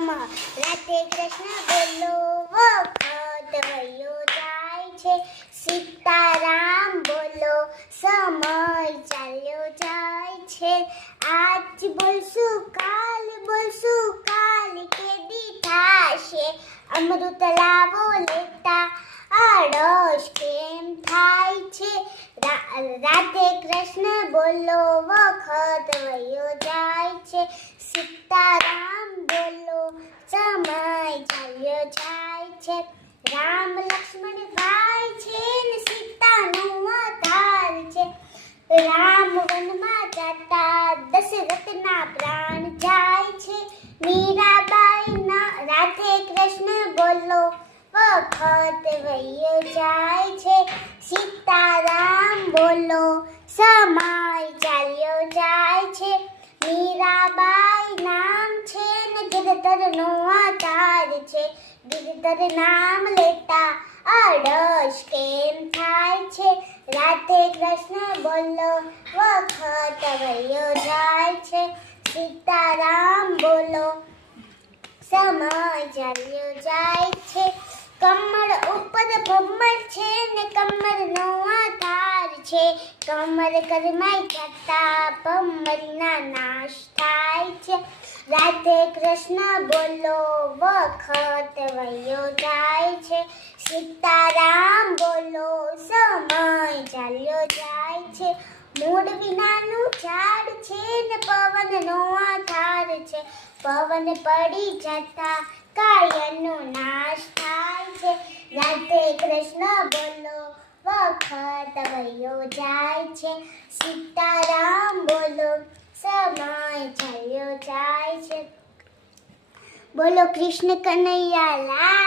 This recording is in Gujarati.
નમઃ. રાધે કૃષ્ણ બોલો વખત વયો જાય છે. સીતારામ બોલો સમય ચાલ્યો જાય છે. આજ બોલશું કાલ કેદી થાશે. અમૃત લાવો લેતા આળસ કેમ થાય છે. રાધે કૃષ્ણ બોલો વખત વયો જાય છે. સીતારામ બોલો સમય ચાલ્યો જાય છે. રામ લક્ષ્મણ ગાય છે ને સીતાનું આધાર છે. રામ વનમાં જતા દશરથના પ્રાણ જાય છે. મીરાબાઈ ના રાધે કૃષ્ણ બોલો વખત વયો જાય છે. સીતારામ બોલો સમય ચાલ્યો જાય છે. મીરાબાઈ નામ છે ને જગતરનો આધાર છે. ગિરધર નામ લેતા આળસ કેમ થાય છે. રાધે કૃષ્ણ બોલો વખત વયો જાય છે. સીતારામ બોલો સમય ચાલ્યો જાય છે. કમર ઉપર ભમર છે ને કમરનો આધાર છે. કમર કરમાઈ જતા ભમરના નાશ થાય છે. રાધે કૃષ્ણ બોલો વખત વયો જાય છે. સીતારામ બોલો સમય ચાલ્યો જાય છે. મૂળ વિનાનું ઝાડ છે ને પવનનો આધાર છે. પવન પડી જતા કાયનો નાશ થાય છે. રાધે કૃષ્ણ બોલો વખત વયો જાય છે. સીતારામ બોલો સમય ચાલ્યો જાય છે. બોલો કૃષ્ણ કનૈયા લાલ